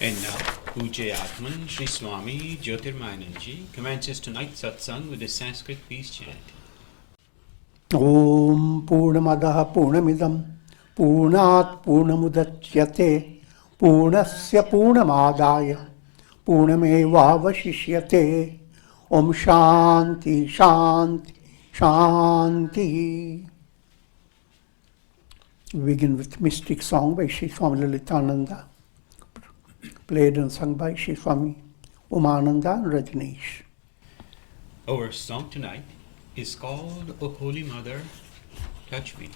And now, Pujya Atman Sri Swami Jyotirmayananda commences tonight's Satsang with a Sanskrit peace chant. Om Purnamadaha Purnamidam Purnat Purnamudachyate Purnasya Purnamadaya Purnamevavashishyate Om Shanti Shanti Shanti. We begin with mystic song by Sri Swami Lalitananda, played and sung by Sri Swami Umananda and Rajneesh. Our song tonight is called O Holy Mother, Touch Me.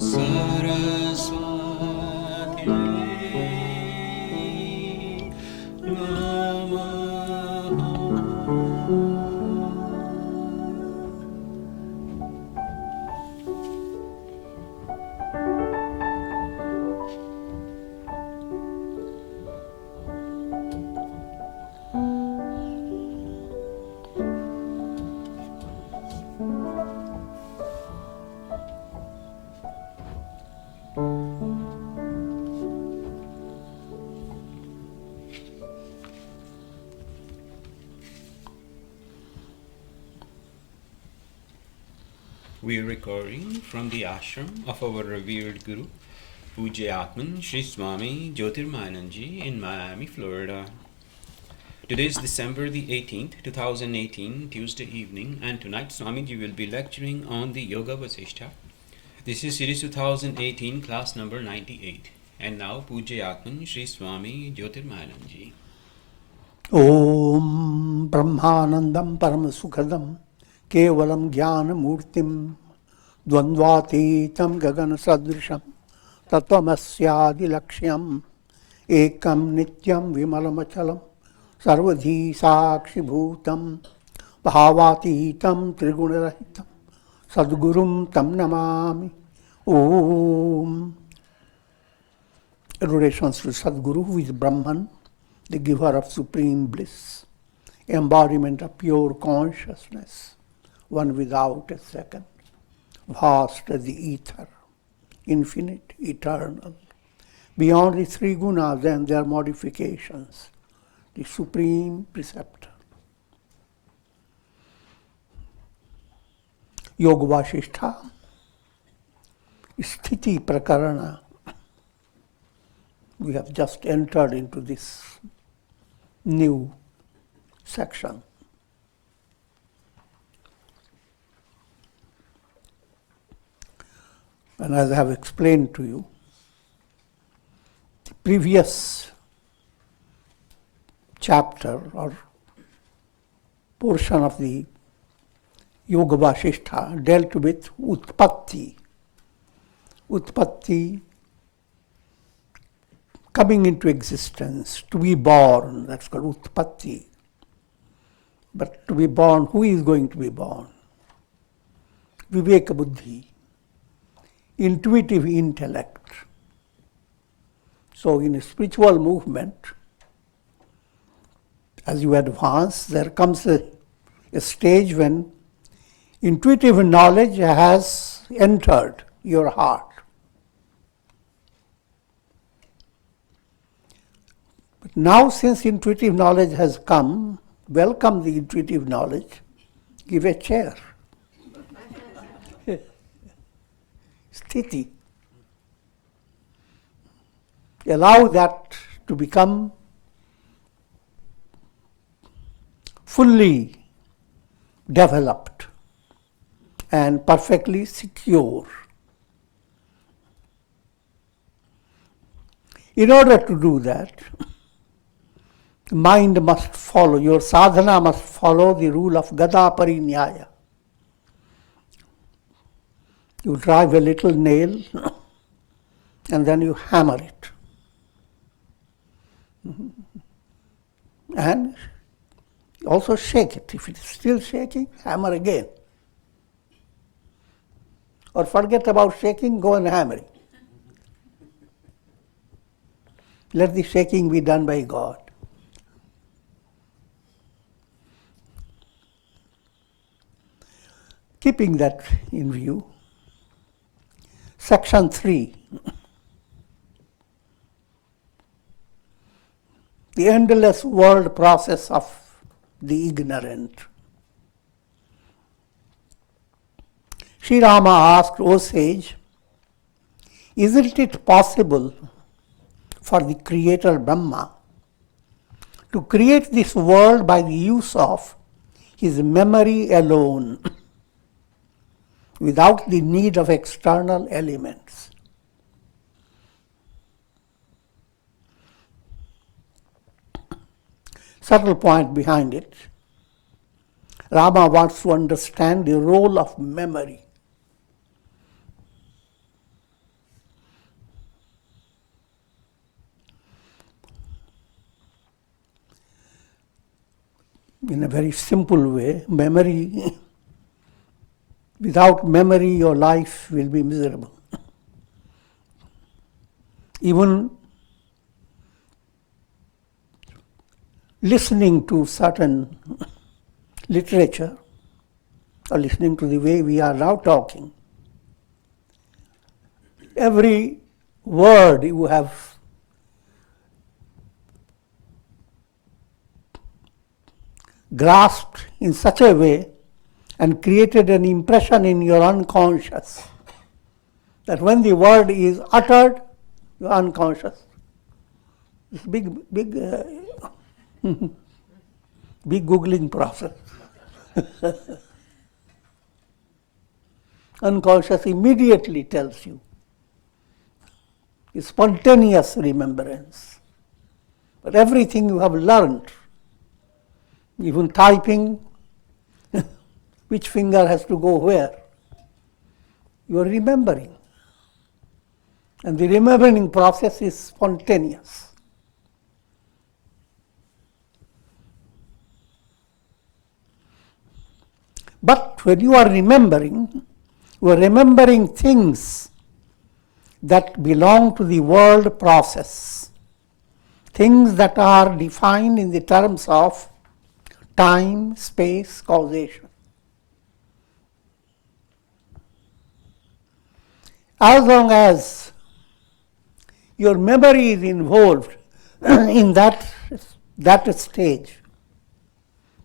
Saraswati Namaha. We are recording from the ashram of our revered Guru, Atman Sri Swami Jyotirmayananda in Miami, Florida. Today is December the 18th, 2018, Tuesday evening, and tonight Swamiji will be lecturing on the Yoga Vasistha. This is series 2018, class number 98. And now Atman Sri Swami Jyotirmayananda. Om Brahmanandam Paramasukhadam Kevalam Jnana Murtim Dvandvatitam Gagana Sadrisham Tattvamasyadi Lakshyam Ekam Nityam Vimalamachalam Sarvadhi Sakshi Bhutam Bhavatitam Trigunarahitam Sadgurum Tam Namami. Om. Adorations to Sadguru, who is Brahman, the giver of supreme bliss, embodiment of pure consciousness, one without a second, vast as the ether, infinite, eternal, beyond the three gunas and their modifications, the supreme preceptor. Yoga Vasistha, Sthiti Prakarana. We have just entered into this new section. And as I have explained to you, the previous chapter or portion of the Yoga Vasistha dealt with Utpatti. Utpatti, coming into existence, to be born, that's called Utpatti. But to be born, who is going to be born? Viveka Buddhi, intuitive intellect. So in a spiritual movement, as you advance, there comes a stage when intuitive knowledge has entered your heart. But now, since intuitive knowledge has come, welcome the intuitive knowledge, give a chair. Sthiti. Allow that to become fully developed and perfectly secure. In order to do that, mind must follow, your sadhana must follow the rule of Gada Parinyaya. You drive a little nail and then you hammer it. And also shake it. If it is still shaking, hammer again. Or forget about shaking, go on hammering. Let the shaking be done by God. Keeping that in view, section 3, the endless world process of the ignorant. Sri Rama asked, O sage, isn't it possible for the creator Brahma to create this world by the use of his memory alone, without the need of external elements? Subtle point behind it. Rama wants to understand the role of memory. in a very simple way, memory. Without memory, your life will be miserable. Even listening to certain literature, or listening to the way we are now talking, every word you have grasped in such a way and created an impression in your unconscious that when the word is uttered, your unconscious. It's big Googling process. Unconscious immediately tells you. It's spontaneous remembrance. But everything you have learned, even typing, which finger has to go where, you are remembering. And the remembering process is spontaneous. But when you are remembering things that belong to the world process, things that are defined in the terms of time, space, causation. As long as your memory is involved in that stage,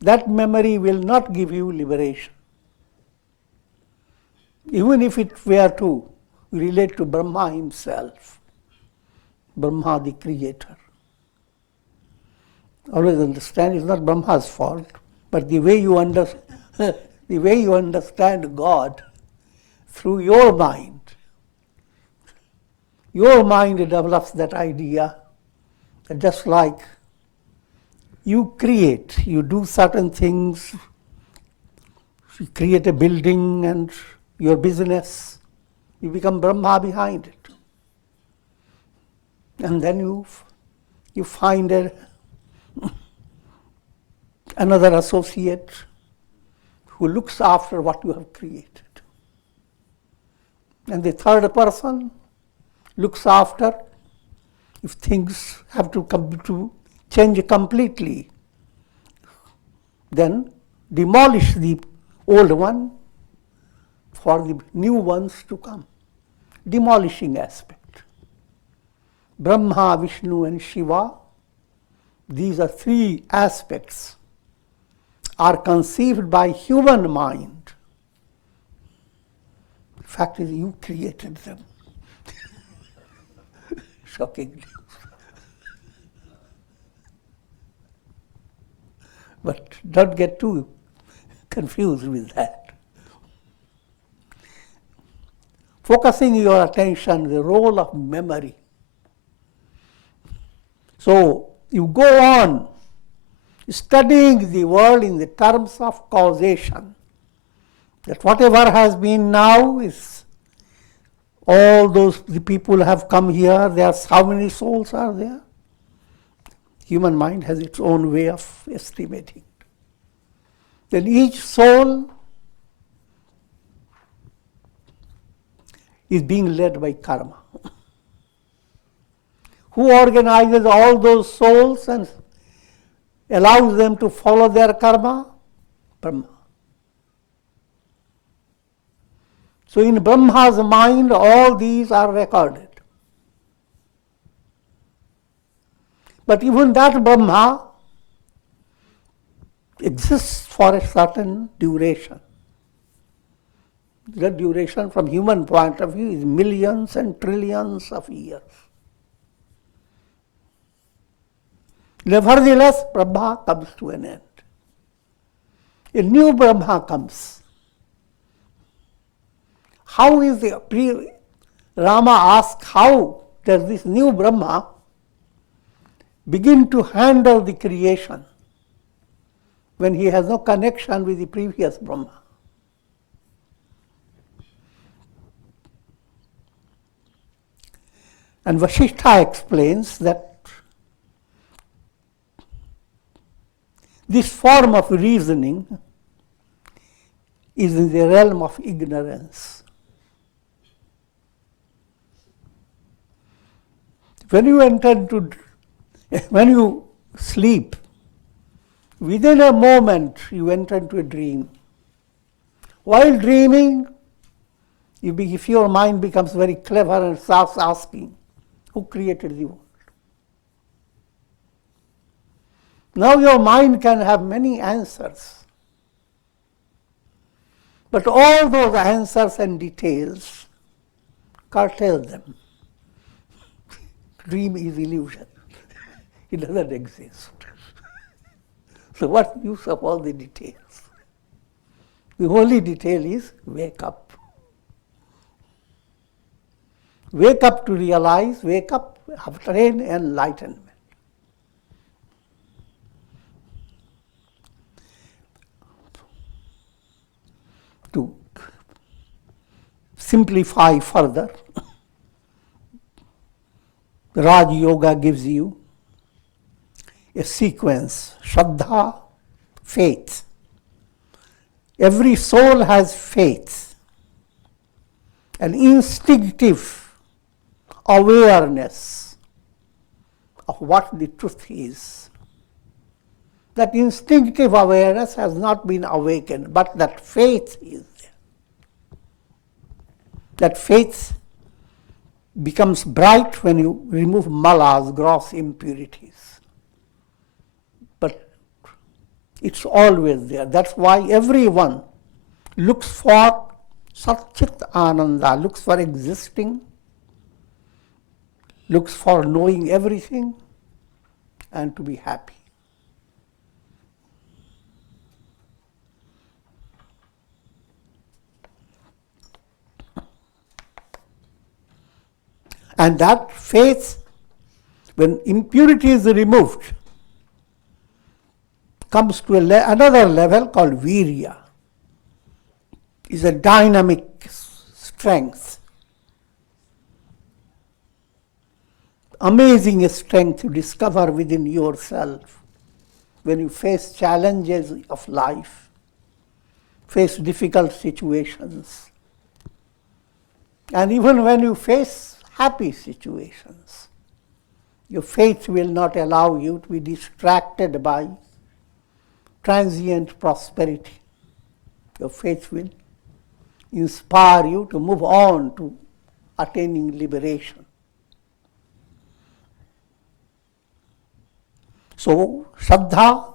that memory will not give you liberation. Even if it were to relate to Brahma himself, Brahma the creator. Always understand it's not Brahma's fault, but the way you understand God through your mind develops that idea that just like you do certain things, you create a building and your business, you become Brahma behind it. And then you find another associate who looks after what you have created. And the third person looks after if things have to change completely, then demolish the old one for the new ones to come. Demolishing aspect. Brahma, Vishnu and Shiva, these are three aspects, are conceived by human mind. The fact is you created them. Shockingly. But don't get too confused with that. Focusing your attention, the role of memory. So you go on studying the world in the terms of causation. That whatever has been now is all the people have come here, how many souls are there? Human mind has its own way of estimating. Then each soul is being led by karma. Who organizes all those souls and allows them to follow their karma? Brahma. So in Brahma's mind, all these are recorded. But even that Brahma exists for a certain duration. The duration from human point of view is millions and trillions of years. Nevertheless, Brahma comes to an end. A new Brahma comes. How is Rama asks, how does this new Brahma begin to handle the creation when he has no connection with the previous Brahma? And Vasistha explains that This form of reasoning is in the realm of ignorance. When you sleep, within a moment you enter into a dream. While dreaming, if your mind becomes very clever and starts asking, who created the world? Now your mind can have many answers. But all those answers and details, curtail them. Dream is illusion. It doesn't exist. So what's the use of all the details? The only detail is wake up. Wake up to realize, wake up, attain enlightenment. To simplify further, Raj Yoga gives you a sequence, Shraddha, faith. Every soul has faith, an instinctive awareness of what the truth is. That instinctive awareness has not been awakened, but that faith is there. That faith becomes bright when you remove malas, gross impurities. But it's always there. That's why everyone looks for Satchit Ananda, looks for existing, looks for knowing everything, and to be happy. And that faith, when impurity is removed, comes to another level called virya. It's a dynamic strength. Amazing strength you discover within yourself when you face challenges of life, face difficult situations, and even when you face happy situations. Your faith will not allow you to be distracted by transient prosperity. Your faith will inspire you to move on to attaining liberation. So, Shraddha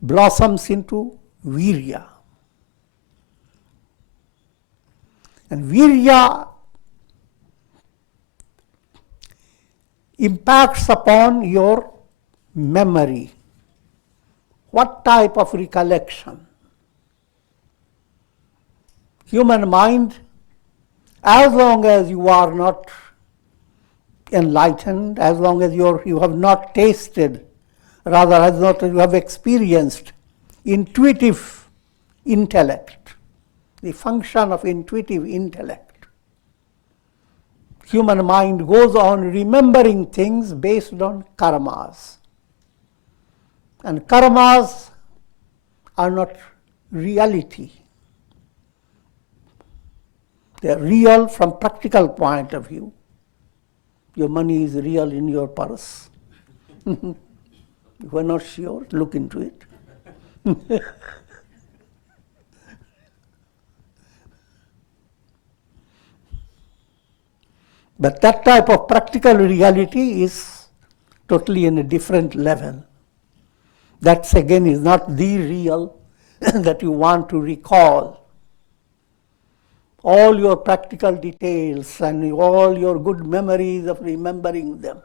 blossoms into virya. And virya impacts upon your memory. What type of recollection? Human mind, as long as you are not enlightened, as long as you have not tasted, rather as not you have experienced intuitive intellect, the function of intuitive intellect. Human mind goes on remembering things based on karmas. And karmas are not reality. They are real from practical point of view. Your money is real in your purse. If you are not sure, look into it. But that type of practical reality is totally in a different level. That again is not the real that you want to recall. All your practical details and all your good memories of remembering them,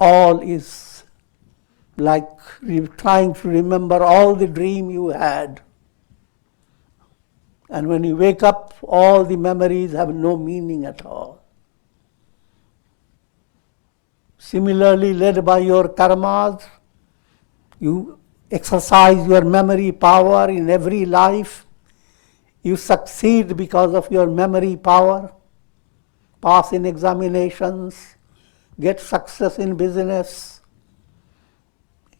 all is like trying to remember all the dream you had. And when you wake up, all the memories have no meaning at all. Similarly, led by your karmas, you exercise your memory power in every life. You succeed because of your memory power, pass in examinations, get success in business,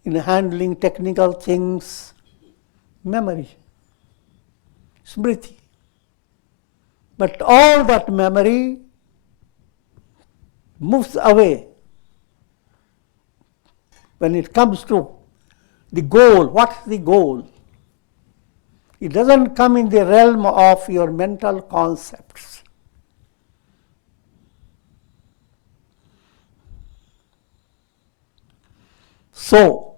in handling technical things, memory, smriti. But all that memory moves away when it comes to the goal. What's the goal? It doesn't come in the realm of your mental concepts. So,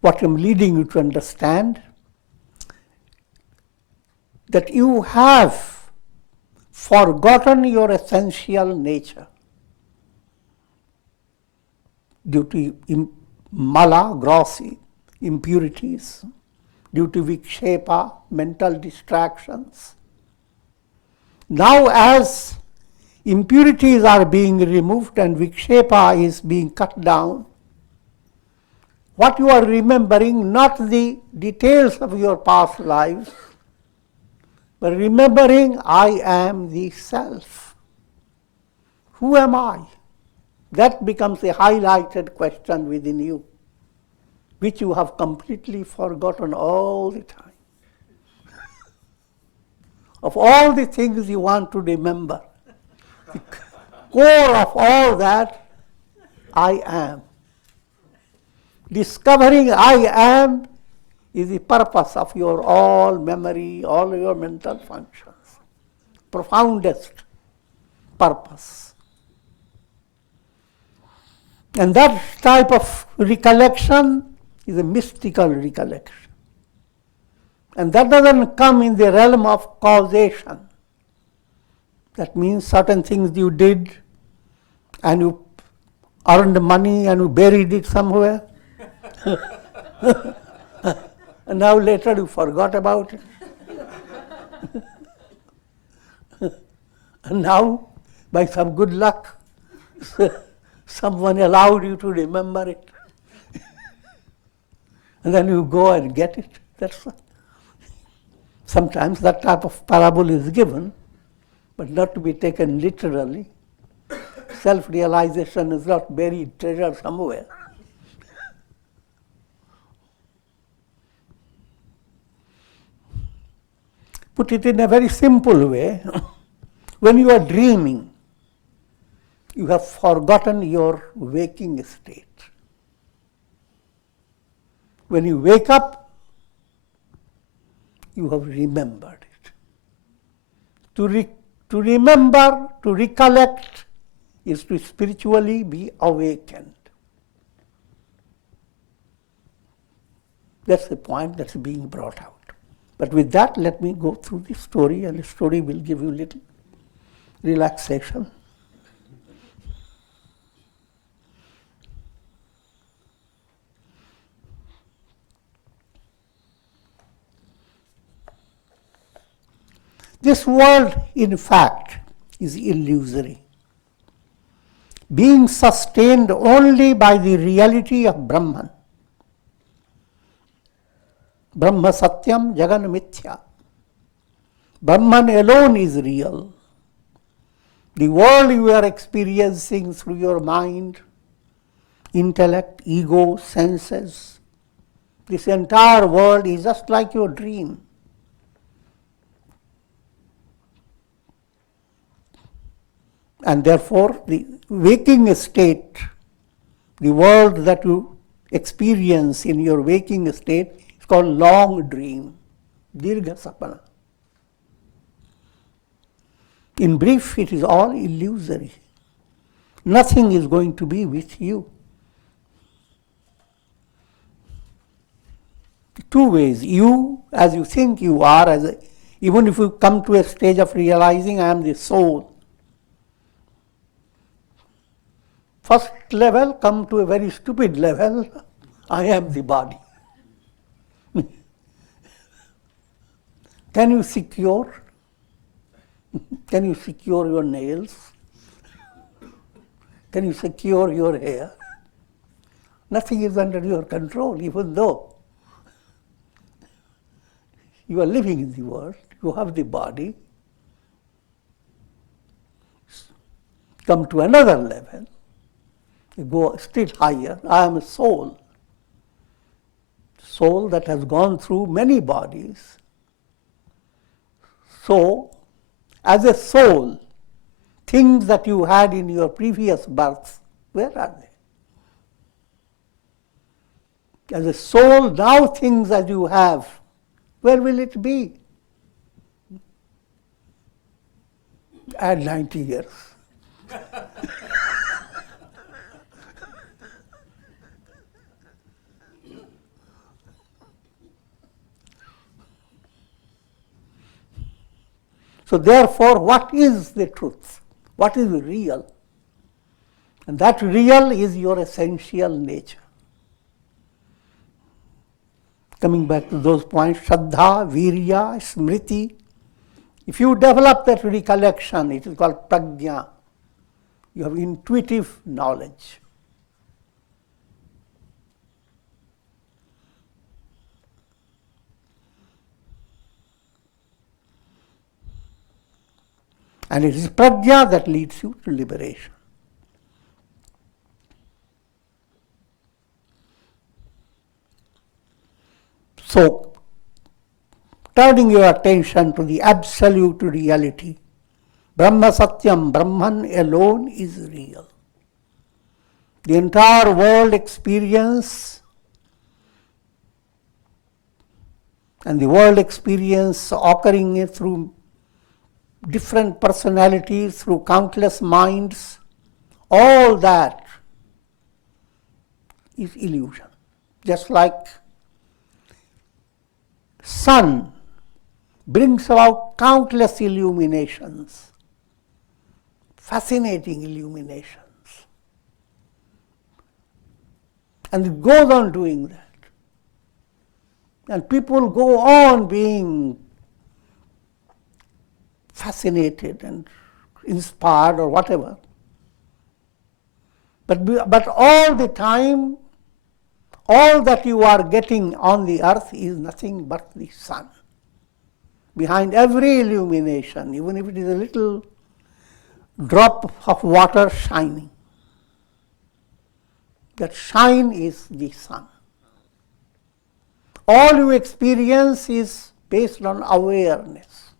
what I'm leading you to understand, that you have forgotten your essential nature due to mala, gross impurities, due to vikshepa, mental distractions. Now as impurities are being removed and vikshepa is being cut down, what you are remembering, not the details of your past lives, but remembering, I am the self. Who am I? That becomes a highlighted question within you, which you have completely forgotten all the time. Of all the things you want to remember, the core of all that, I am. Discovering I am is the purpose of your all memory, all your mental functions. Profoundest purpose. And that type of recollection is a mystical recollection. And that doesn't come in the realm of causation. That means certain things you did and you earned money and you buried it somewhere. And now later you forgot about it. And now, by some good luck, someone allowed you to remember it. And then you go and get it. That's all. Sometimes that type of parable is given, but not to be taken literally. Self-realization is not buried treasure somewhere. Put it in a very simple way. When you are dreaming, you have forgotten your waking state. When you wake up, you have remembered it. To remember, to recollect, is to spiritually be awakened. That's the point that's being brought out. But with that, let me go through the story, and the story will give you a little relaxation. This world, in fact, is illusory, being sustained only by the reality of Brahman. Brahma Satyam Jagan Mithya. Brahman alone is real. The world you are experiencing through your mind, intellect, ego, senses, this entire world is just like your dream. And therefore, the waking state, the world that you experience in your waking state, is called long dream, dirgha sapana. In brief, it is all illusory. Nothing is going to be with you. Two ways. You, as you think you are, even if you come to a stage of realizing I am the soul, first level, come to a very stupid level, I am the body. Can you secure? Can you secure your nails? Can you secure your hair? Nothing is under your control, even though you are living in the world, you have the body. Come to another level. You go still higher. I am a soul. Soul that has gone through many bodies. So, as a soul, things that you had in your previous births, where are they? As a soul, now things that you have, where will it be? Add 90 years. So therefore, what is the truth? What is real? And that real is your essential nature. Coming back to those points, Shraddha, Virya, Smriti. If you develop that recollection, it is called Prajna. You have intuitive knowledge. And it is Prajna that leads you to liberation. So, turning your attention to the absolute reality, Brahma Satyam, Brahman alone is real. The entire world experience and the world experience occurring through different personalities, through countless minds, all that is illusion. Just like sun brings about countless illuminations, fascinating illuminations. And it goes on doing that. And people go on being fascinated and inspired or whatever. But all the time, all that you are getting on the earth is nothing but the sun. Behind every illumination, even if it is a little drop of water shining, that shine is the sun. All you experience is based on awareness.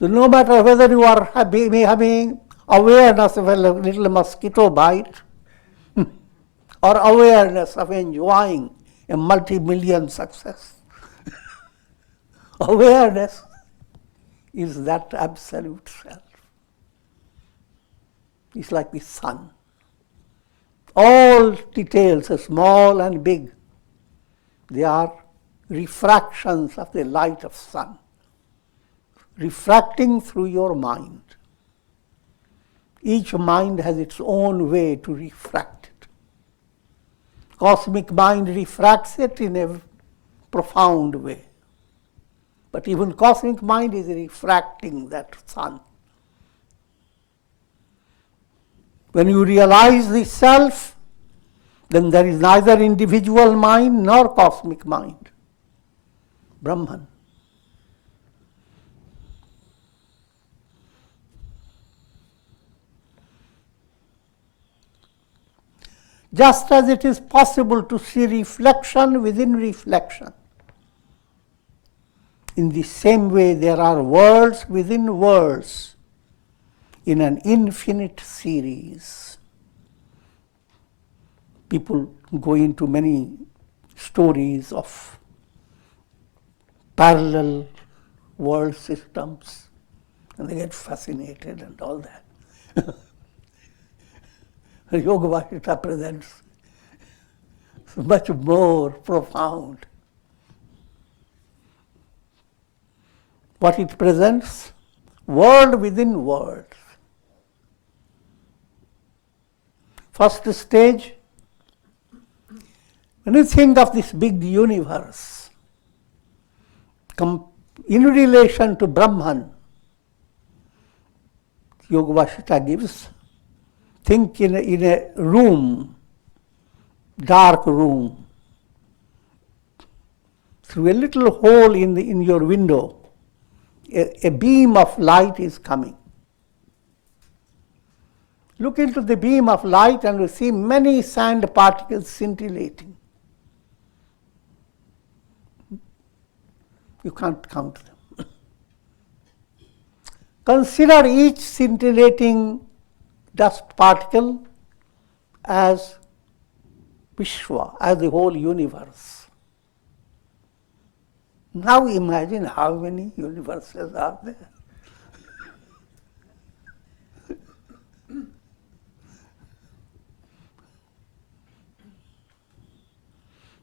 So no matter whether you are having awareness of a little mosquito bite or awareness of enjoying a multi-million success, awareness is that absolute self. It's like the sun. All details, small and big, they are refractions of the light of sun, refracting through your mind. Each mind has its own way to refract it. Cosmic mind refracts it in a profound way. But even cosmic mind is refracting that sun. When you realize the self, then there is neither individual mind nor cosmic mind. Brahman. Just as it is possible to see reflection within reflection, in the same way there are worlds within worlds in an infinite series. People go into many stories of parallel world systems and they get fascinated and all that. Yoga Vasistha presents much more profound. What it presents? World within world. First stage, when you think of this big universe, in relation to Brahman, Yoga Vasistha gives, think in a room, dark room, through a little hole in your window, a beam of light is coming. Look into the beam of light and you see many sand particles scintillating. You can't count them. Consider each scintillating dust particle as Vishwa, as the whole universe. Now imagine how many universes are there.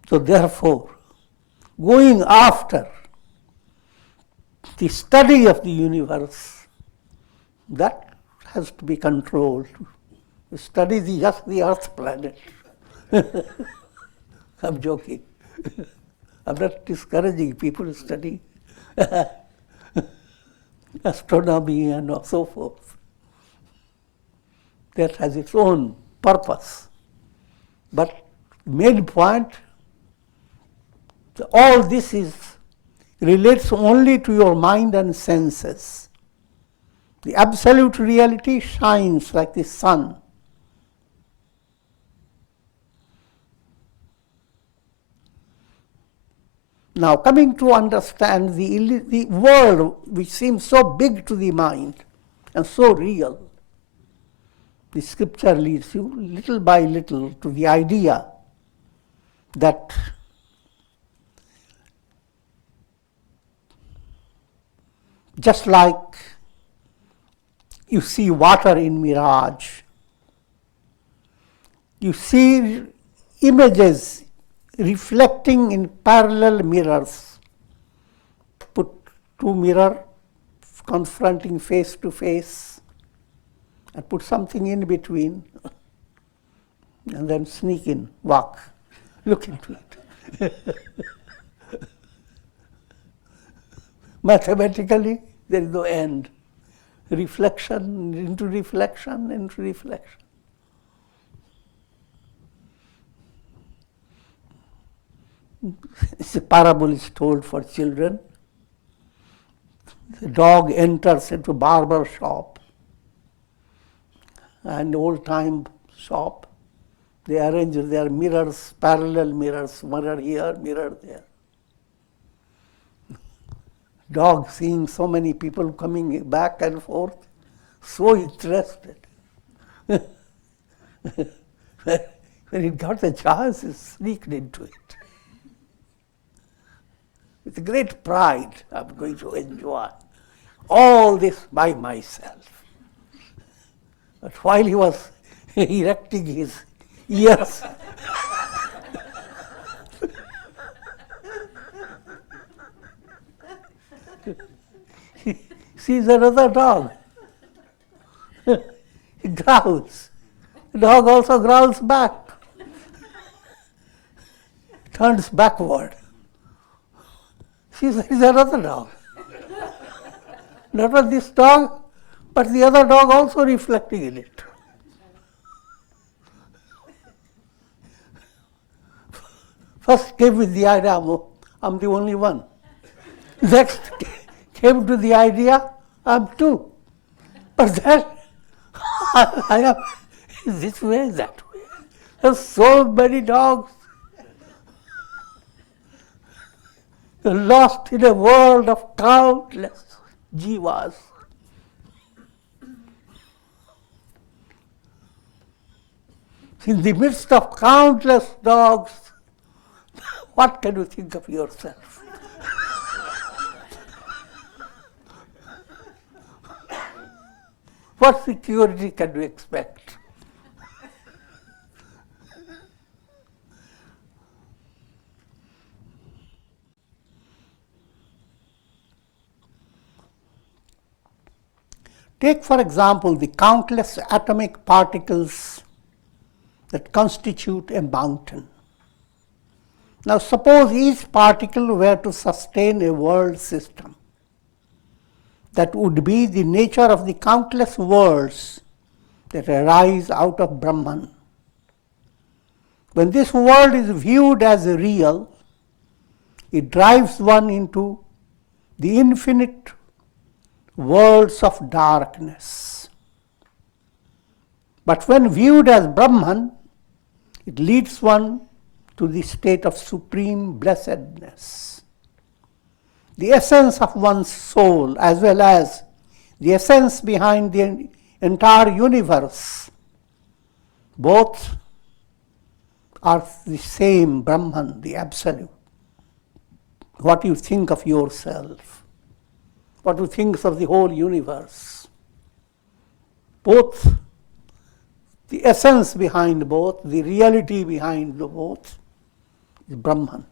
So therefore, going after the study of the universe, that has to be controlled. To study just the Earth planet. I'm joking. I'm not discouraging people to study astronomy and so forth. That has its own purpose. But main point, all this relates only to your mind and senses. The absolute reality shines like the sun. Now, coming to understand the world which seems so big to the mind and so real, the scripture leads you little by little to the idea that just like you see water in mirage, you see images reflecting in parallel mirrors. Put two mirrors confronting face to face and put something in between and then sneak in, walk, look into it. Mathematically, there is no end. Reflection into reflection into reflection. This parable is told for children. The dog enters into barber shop, an old-time shop. They arrange their mirrors, parallel mirrors, mirror here, mirror there. Dog seeing so many people coming back and forth, so interested. When it got the chance, it sneaked into it. With great pride, I'm going to enjoy all this by myself. But while he was erecting his ears, he sees another dog. He growls. The dog also growls back. Turns backward. Sees there is another dog. Not only this dog, but the other dog also reflecting in it. First came with the idea, I'm the only one. Next came to the idea, I'm two. But then I am this way, that way. There's so many dogs. You're lost in a world of countless jivas. In the midst of countless dogs, what can you think of yourself? What security can you expect? Take, for example, the countless atomic particles that constitute a mountain. Now, suppose each particle were to sustain a world system. That would be the nature of the countless worlds that arise out of Brahman. When this world is viewed as real, it drives one into the infinite worlds of darkness. But when viewed as Brahman, it leads one to the state of supreme blessedness. The essence of one's soul, as well as the essence behind the entire universe, both are the same Brahman, the Absolute. What you think of yourself, what you think of the whole universe, both, the essence behind both, the reality behind both is Brahman.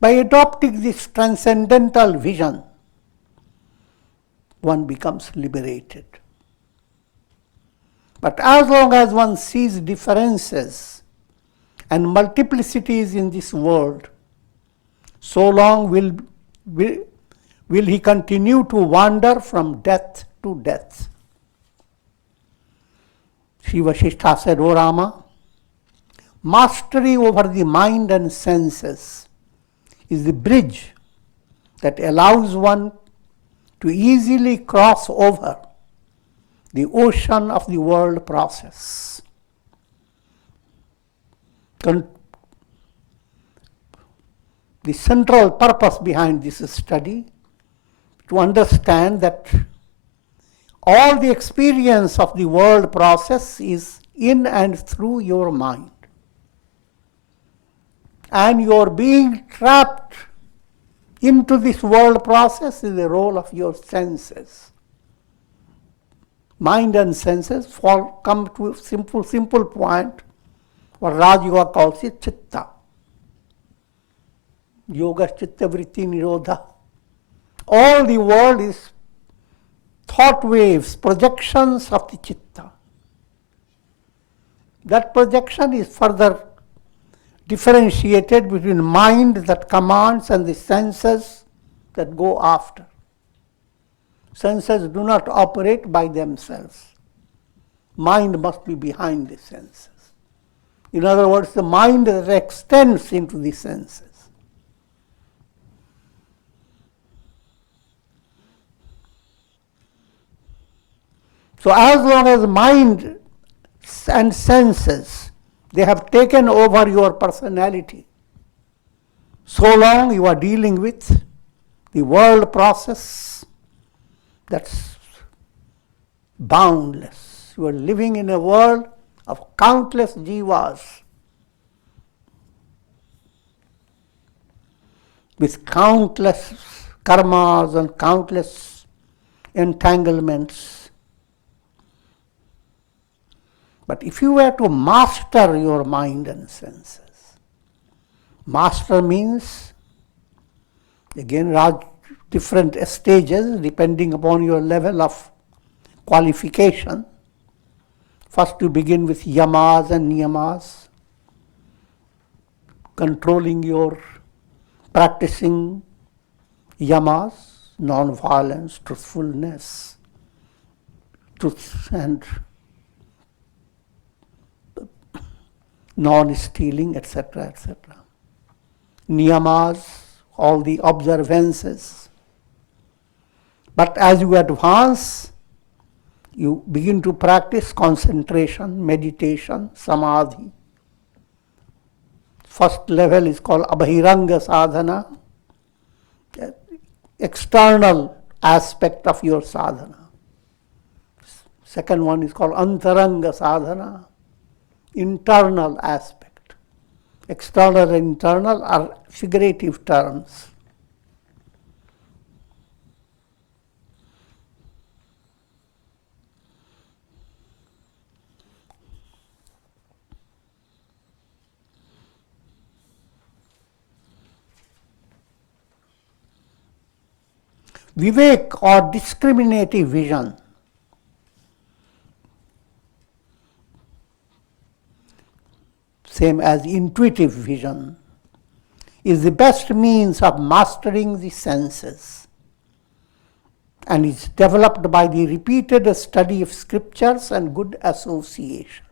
By adopting this transcendental vision, one becomes liberated. But as long as one sees differences and multiplicities in this world, so long will he continue to wander from death to death. Sri Vasistha said, O Rama, mastery over the mind and senses is the bridge that allows one to easily cross over the ocean of the world process. The central purpose behind this study, to understand that all the experience of the world process is in and through your mind. And your being trapped into this world process is the role of your senses. Mind and senses come to a simple point, what Raj Yoga calls it chitta. Yoga chitta vritti nirodha. All the world is thought waves, projections of the chitta. That projection is further differentiated between mind that commands and the senses that go after. Senses do not operate by themselves. Mind must be behind the senses. In other words, the mind that extends into the senses. So as long as mind and senses, they have taken over your personality, so long you are dealing with the world process that's boundless. You are living in a world of countless jivas, with countless karmas and countless entanglements. But if you were to master your mind and senses, master means, again, different stages depending upon your level of qualification. First you begin with yamas and niyamas, controlling your practicing yamas, non-violence, truthfulness, truth and non-stealing, etc., etc. Niyamas, all the observances. But as you advance, you begin to practice concentration, meditation, samadhi. First level is called abhiranga sadhana, external aspect of your sadhana. Second one is called antaranga sadhana, internal aspect. External and internal are figurative terms. Vivek or discriminative vision same as intuitive vision, is the best means of mastering the senses and is developed by the repeated study of scriptures and good association.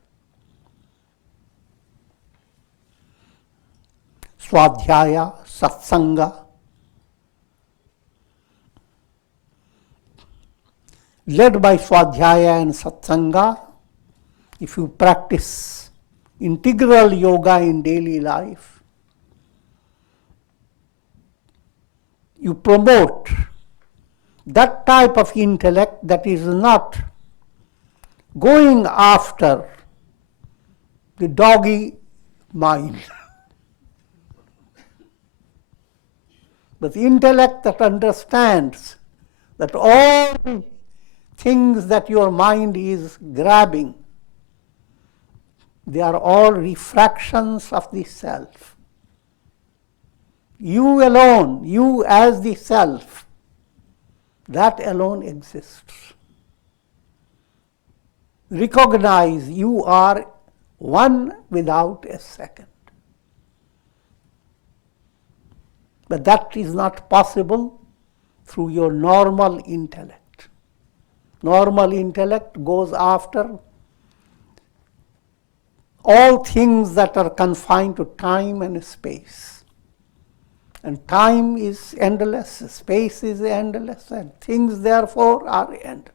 Swadhyaya, Satsanga. Led by Swadhyaya and Satsanga, if you practice integral yoga in daily life, you promote that type of intellect that is not going after the doggy mind, but the intellect that understands that all the things that your mind is grabbing, they are all refractions of the self. You alone, you as the self, that alone exists. Recognize you are one without a second. But that is not possible through your normal intellect. Normal intellect goes after all things that are confined to time and space. And time is endless, space is endless, and things therefore are endless.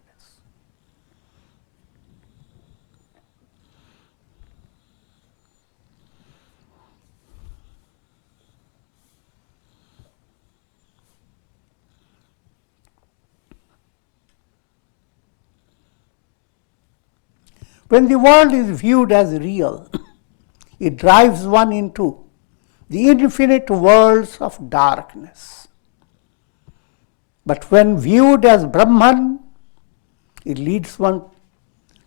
When the world is viewed as real, it drives one into the infinite worlds of darkness. But when viewed as Brahman, it leads one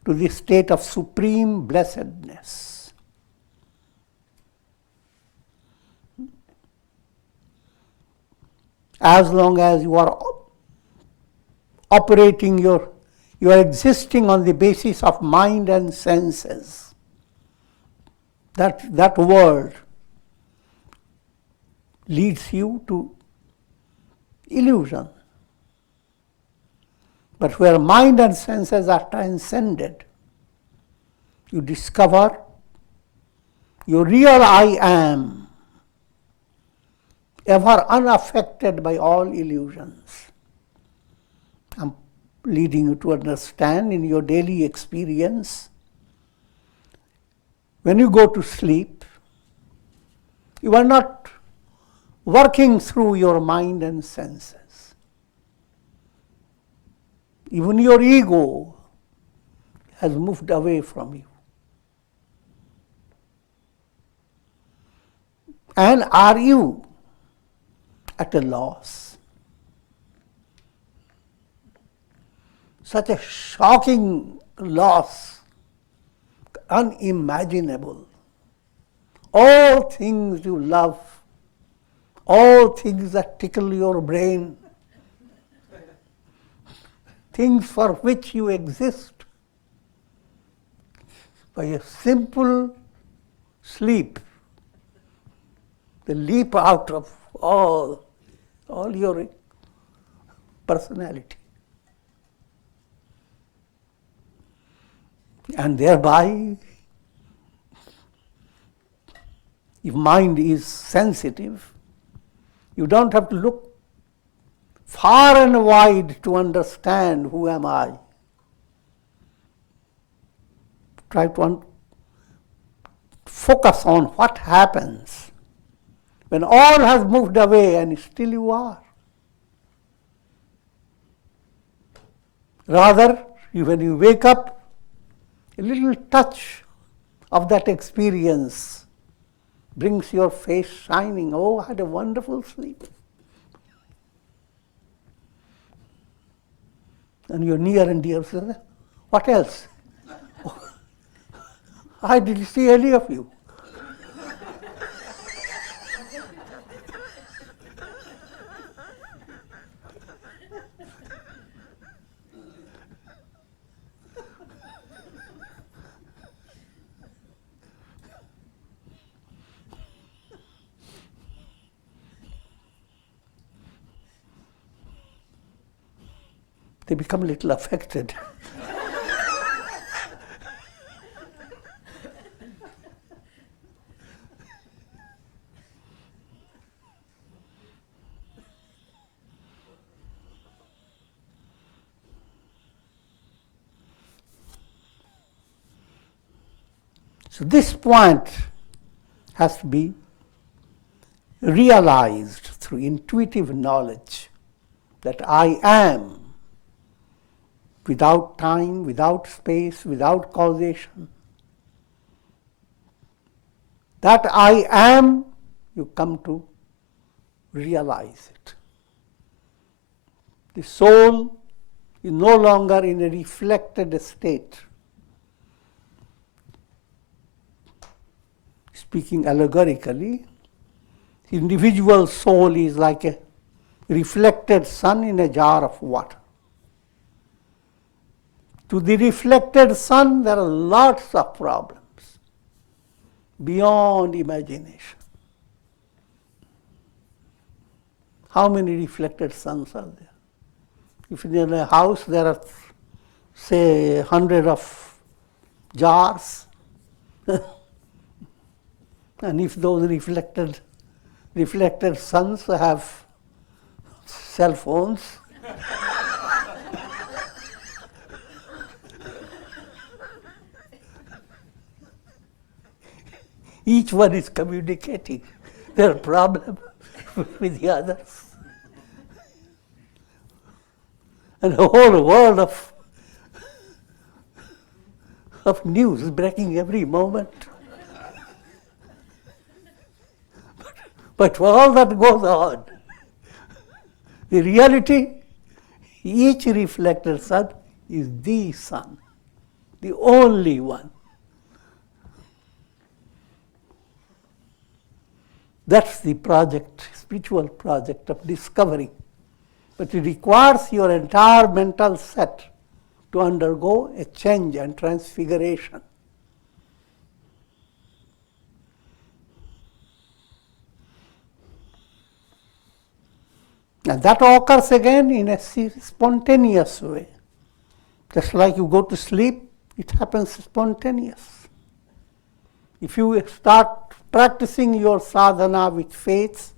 to the state of supreme blessedness. As long as you are operating you are existing on the basis of mind and senses, that world leads you to illusion. But where mind and senses are transcended, you discover your real I am, ever unaffected by all illusions. I'm leading you to understand in your daily experience, when you go to sleep, you are not working through your mind and senses. Even your ego has moved away from you. And are you at a loss? Such a shocking loss, unimaginable. All things you love, all things that tickle your brain, things for which you exist, by a simple sleep, the leap out of all your personality. And thereby, if mind is sensitive, you don't have to look far and wide to understand who am I. Try to focus on what happens when all has moved away and still you are. Rather, when you wake up, a little touch of that experience brings your face shining. Oh, I had a wonderful sleep. And your near and dear says, what else? I didn't see any of you. They become a little affected. So this point has to be realized through intuitive knowledge that I am, without time, without space, without causation. That I am, you come to realize it. The soul is no longer in a reflected state. Speaking allegorically, the individual soul is like a reflected sun in a jar of water. To the reflected sun, there are lots of problems beyond imagination. How many reflected suns are there? If in a house there are, say, 100 of jars, and if those reflected suns have cell phones, each one is communicating their problem with the others. And a whole world of news breaking every moment. But for all that goes on, the reality, each reflected sun is the sun, the only one. That's the project, spiritual project of discovery. But it requires your entire mental set to undergo a change and transfiguration. And that occurs again in a spontaneous way. Just like you go to sleep, it happens spontaneous. If you start practicing your sadhana with faith,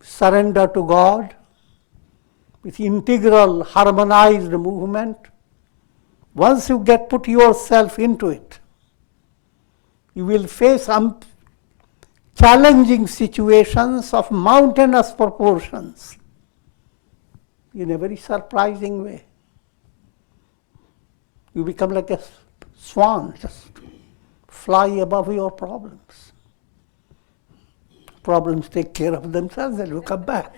surrender to God, with integral, harmonized movement, once you put yourself into it, you will face challenging situations of mountainous proportions in a very surprising way. You become like a swan, just fly above your problems. Problems take care of themselves, then you come back.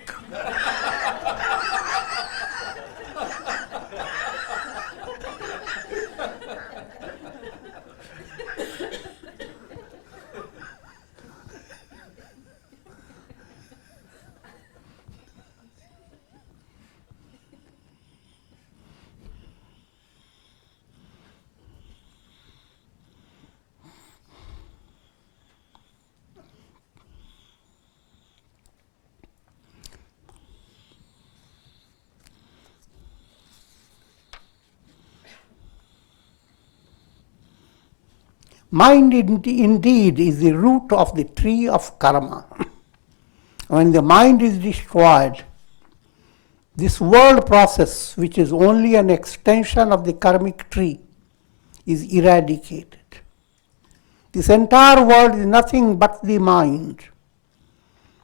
Mind indeed is the root of the tree of karma. When the mind is destroyed, this world process, which is only an extension of the karmic tree, is eradicated. This entire world is nothing but the mind.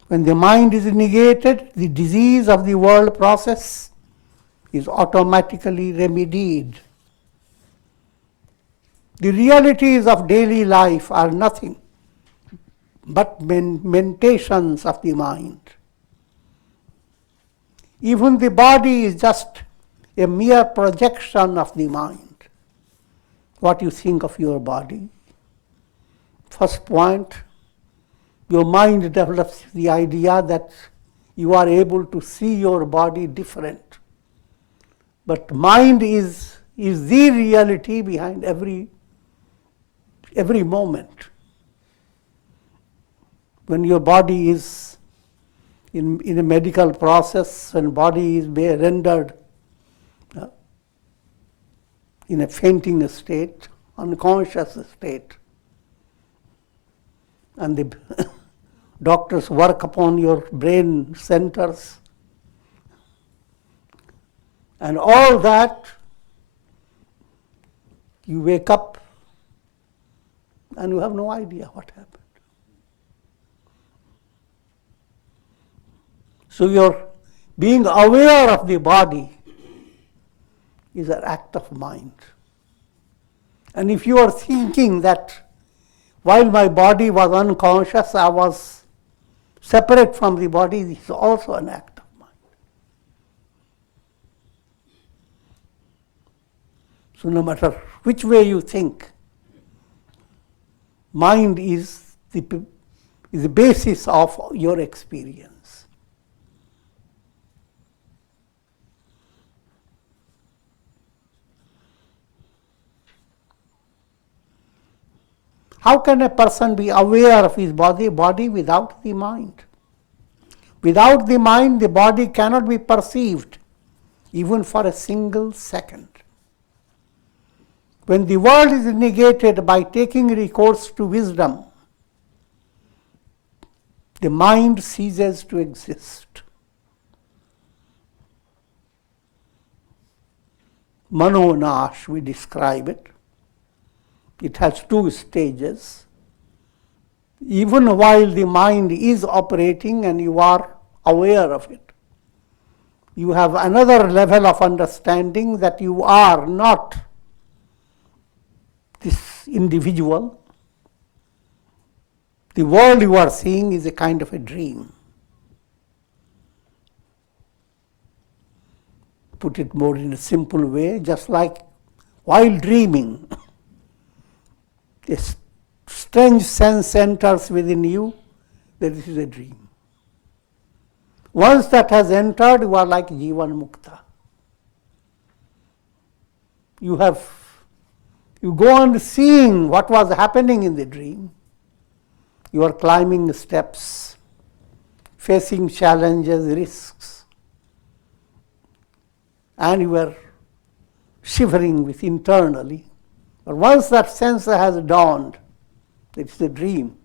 When the mind is negated, the disease of the world process is automatically remedied. The realities of daily life are nothing but mentations of the mind. Even the body is just a mere projection of the mind. What you think of your body. First point, your mind develops the idea that you are able to see your body different. But mind is the reality behind every moment. When your body is in a medical process, when body is rendered in a fainting state, unconscious state, and the doctors work upon your brain centers, and all that, you wake up and you have no idea what happened. So your being aware of the body is an act of mind. And if you are thinking that while my body was unconscious, I was separate from the body, this is also an act of mind. So no matter which way you think, mind is the basis of your experience. How can a person be aware of his body without the mind? Without the mind, the body cannot be perceived, even for a single second. When the world is negated by taking recourse to wisdom, the mind ceases to exist. Manonash, we describe it. It has two stages. Even while the mind is operating and you are aware of it, you have another level of understanding that you are not this individual. The world you are seeing is a kind of a dream. Put it more in a simple way, just like while dreaming, a strange sense enters within you that this is a dream. Once that has entered, you are like Jivan Mukta. You go on seeing what was happening in the dream. You are climbing steps, facing challenges, risks, and you are shivering with internally. But once that sense has dawned, it's a dream.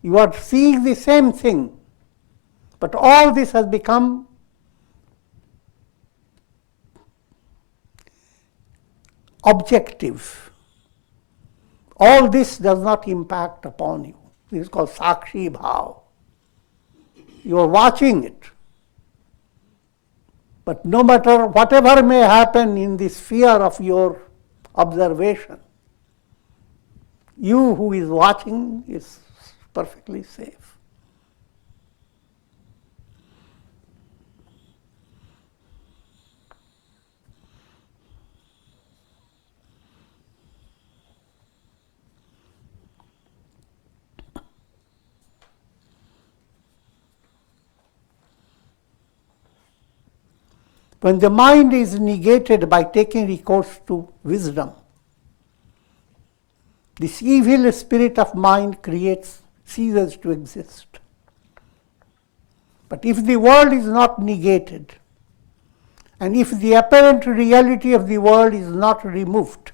You are seeing the same thing, but all this has become objective. All this does not impact upon you. This is called Sakshi Bhav. You are watching it. But no matter whatever may happen in the sphere of your observation, you who is watching is perfectly safe. When the mind is negated by taking recourse to wisdom, this evil spirit of mind ceases to exist. But if the world is not negated, and if the apparent reality of the world is not removed,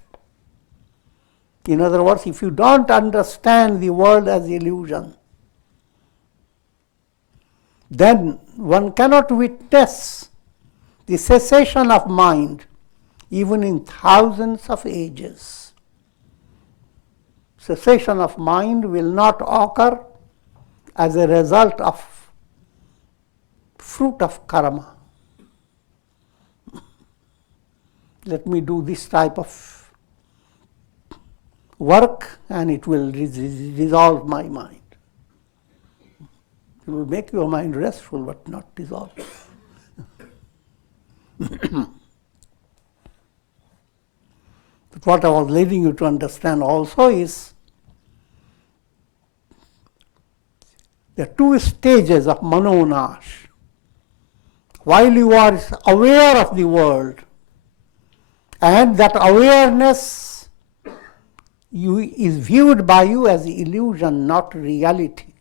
in other words, if you don't understand the world as illusion, then one cannot witness the cessation of mind even in thousands of ages. Cessation of mind will not occur as a result of fruit of karma. Let me do this type of work and it will dissolve my mind. It will make your mind restful but not dissolve. But what I was leading you to understand also is there are two stages of manonash. While you are aware of the world, and that awareness is viewed by you as illusion, not reality.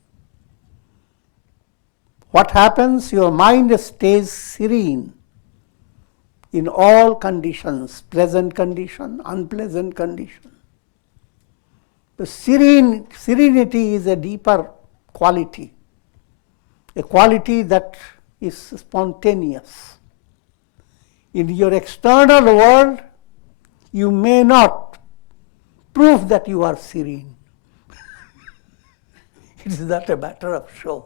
What happens? Your mind stays serene in all conditions, pleasant condition, unpleasant condition. The serenity is a deeper quality, a quality that is spontaneous. In your external world, you may not proof that you are serene. It is not a matter of show.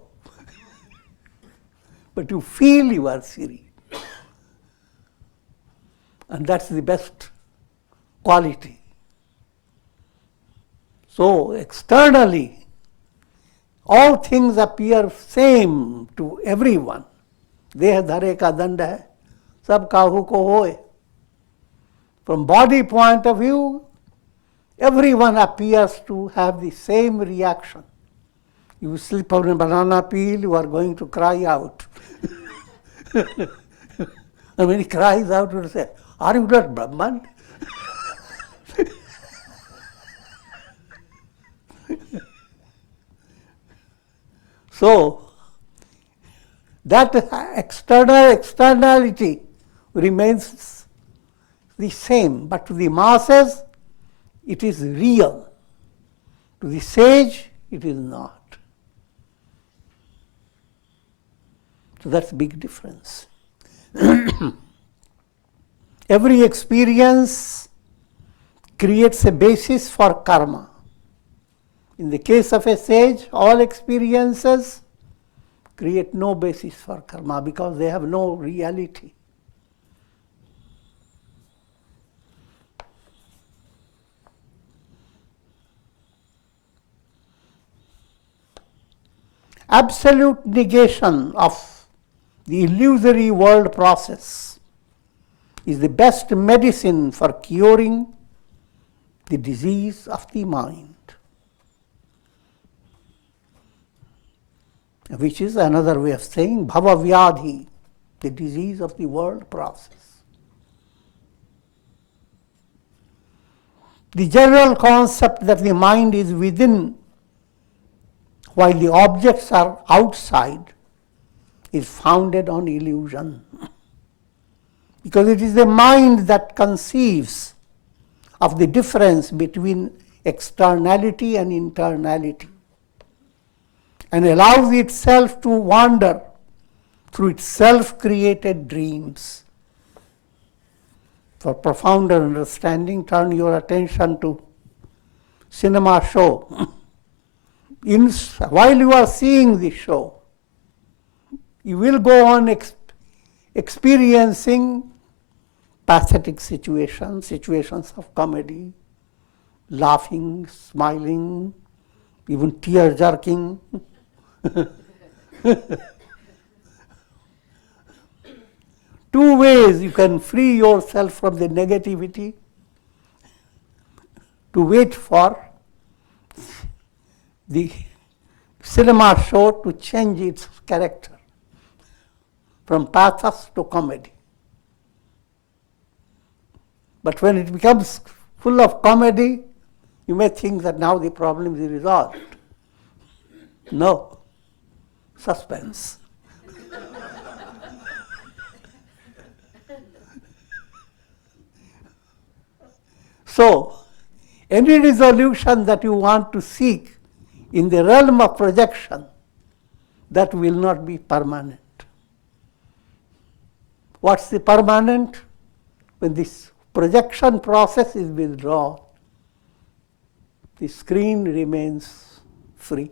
But you feel you are serene. And that's the best quality. So externally, all things appear same to everyone. Deh dhare ka dand hai, sab kahu ko hoye. From body point of view, everyone appears to have the same reaction. You slip on a banana peel, you are going to cry out. And when he cries out, you say, "Are you not Brahman?" So, that externality remains the same, but to the masses, it is real. To the sage, it is not. So that's a big difference. Every experience creates a basis for karma. In the case of a sage, all experiences create no basis for karma because they have no reality. Absolute negation of the illusory world process is the best medicine for curing the disease of the mind, which is another way of saying bhava vyadhi, the disease of the world process. The general concept that the mind is within while the objects are outside is founded on illusion. Because it is the mind that conceives of the difference between externality and internality and allows itself to wander through its self-created dreams. For profounder understanding, turn your attention to cinema show. While you are seeing the show, you will go on experiencing pathetic situations of comedy, laughing, smiling, even tear-jerking. Two ways you can free yourself from the negativity: to wait for the cinema show to change its character from pathos to comedy. But when it becomes full of comedy, you may think that now the problem is resolved. No, suspense. So, any resolution that you want to seek in the realm of projection, that will not be permanent. What's the permanent? When this projection process is withdrawn, the screen remains free.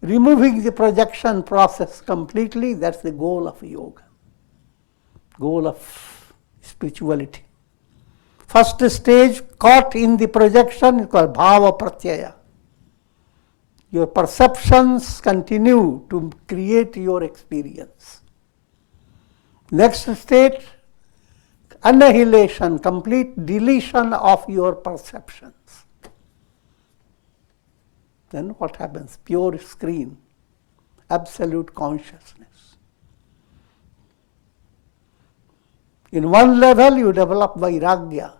Removing the projection process completely, that's the goal of yoga, goal of spirituality. First stage, caught in the projection, is called bhava pratyaya. Your perceptions continue to create your experience. Next state, annihilation, complete deletion of your perceptions. Then what happens? Pure screen, absolute consciousness. In one level, you develop vairagya.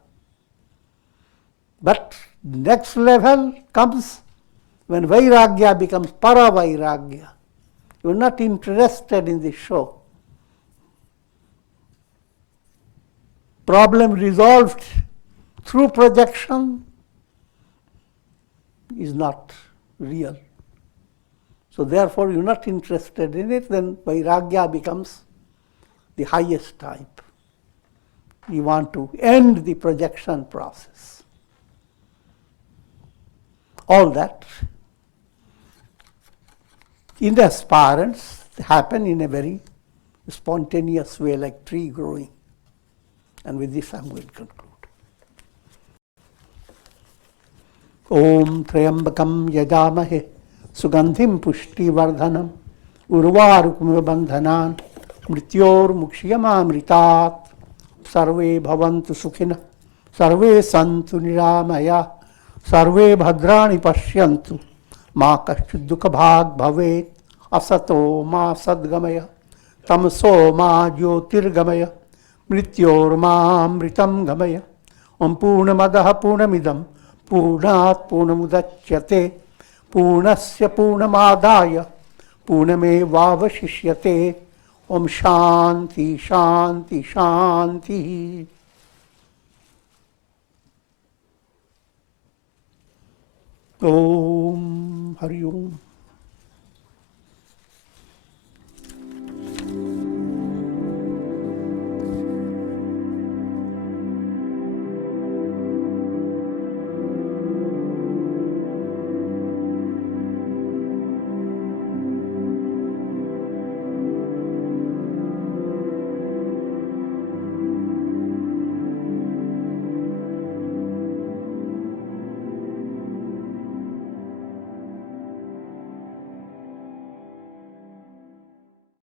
But next level comes when vairagya becomes para vairagya. You are not interested in the show. Problem resolved through projection is not real. So therefore you are not interested in it, then vairagya becomes the highest type. You want to end the projection process. All that in the aspirants happen in a very spontaneous way, like tree growing. And with this I'm going to conclude. Om Trayambakam Yajamahe Sugandhim Pushti Vardhanam Urvarukum Bandhanan Mrityor Mukshiyamamritat Sarve Bhavantu Sukhina Sarve Santu Niramaya Sarve Bhadrani Pashyantu Ma Kaschid Dukha Bhag Bhavet Asato Ma Sadgamaya Tamso Ma Jyotirgamaya Mrityor Ma Amritam Gamaya Om Purnamadaha Purnamidam Purnat Purnamudachyate Purnasya Purnamadaya Purnamevavashishyate Om Shanti Shanti Shanti. Om Hari Om.